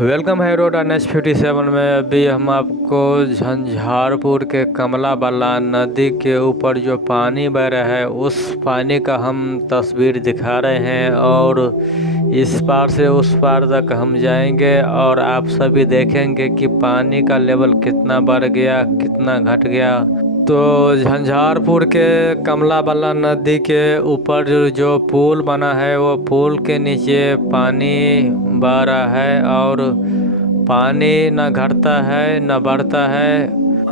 Welcome है road NH57 में। अभी हम आपको झंझारपुर के कमला बलान नदी के ऊपर जो पानी बह रहा है उस पानी का हम तस्वीर दिखा रहे हैं और इस पार से उस पार तक हम जाएंगे और आप सभी देखेंगे कि पानी का लेवल कितना बढ़ गया, कितना घट गया। तो झंझारपुर के कमला बलान नदी के ऊपर जो पुल बना है वो पुल के नीचे पानी बह रहा है और पानी न घटता है न बढ़ता है।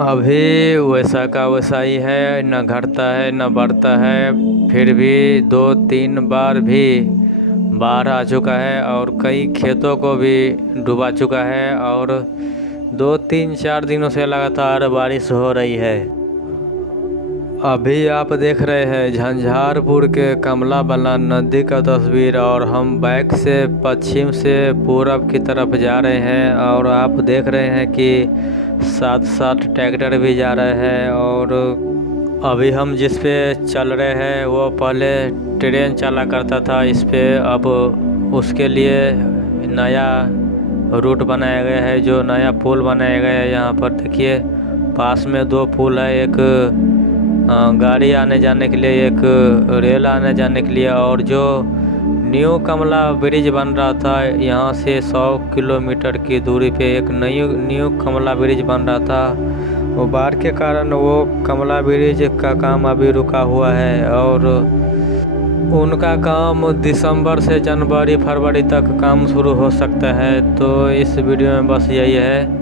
अभी वैसा का वैसा ही है, न घटता है न बढ़ता है। फिर भी 2-3 बार भी बाढ़ आ चुका है और कई खेतों को भी डुबा चुका है और 2-3-4 दिनों से लगातार बारिश हो रही है। अभी आप देख रहे हैं झंझारपुर के कमला बलान नदी का तस्वीर और हम बैक से पश्चिम से पूरब की तरफ जा रहे हैं और आप देख रहे हैं कि साथ ट्रैक्टर भी जा रहे हैं। और अभी हम जिस पे चल रहे हैं वो पहले ट्रेन चला करता था इस पे, अब उसके लिए नया रूट बनाया गया है, जो नया पुल बनाया गया है। यहाँ पर देखिए पास में 2 पुल है, एक गाड़ी आने जाने के लिए, एक रेल आने जाने के लिए। और जो न्यू कमला ब्रिज बन रहा था यहाँ से 100 किलोमीटर की दूरी पे एक न्यू कमला ब्रिज बन रहा था, वो बाढ़ के कारण वो कमला ब्रिज का काम अभी रुका हुआ है और उनका काम दिसंबर से जनवरी फरवरी तक काम शुरू हो सकता है। तो इस वीडियो में बस यही है।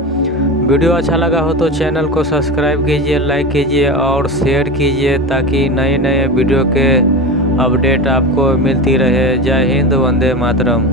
वीडियो अच्छा लगा हो तो चैनल को सब्सक्राइब कीजिए, लाइक कीजिए और शेयर कीजिए ताकि नए वीडियो के अपडेट आपको मिलती रहे। जय हिंद, वंदे मातरम।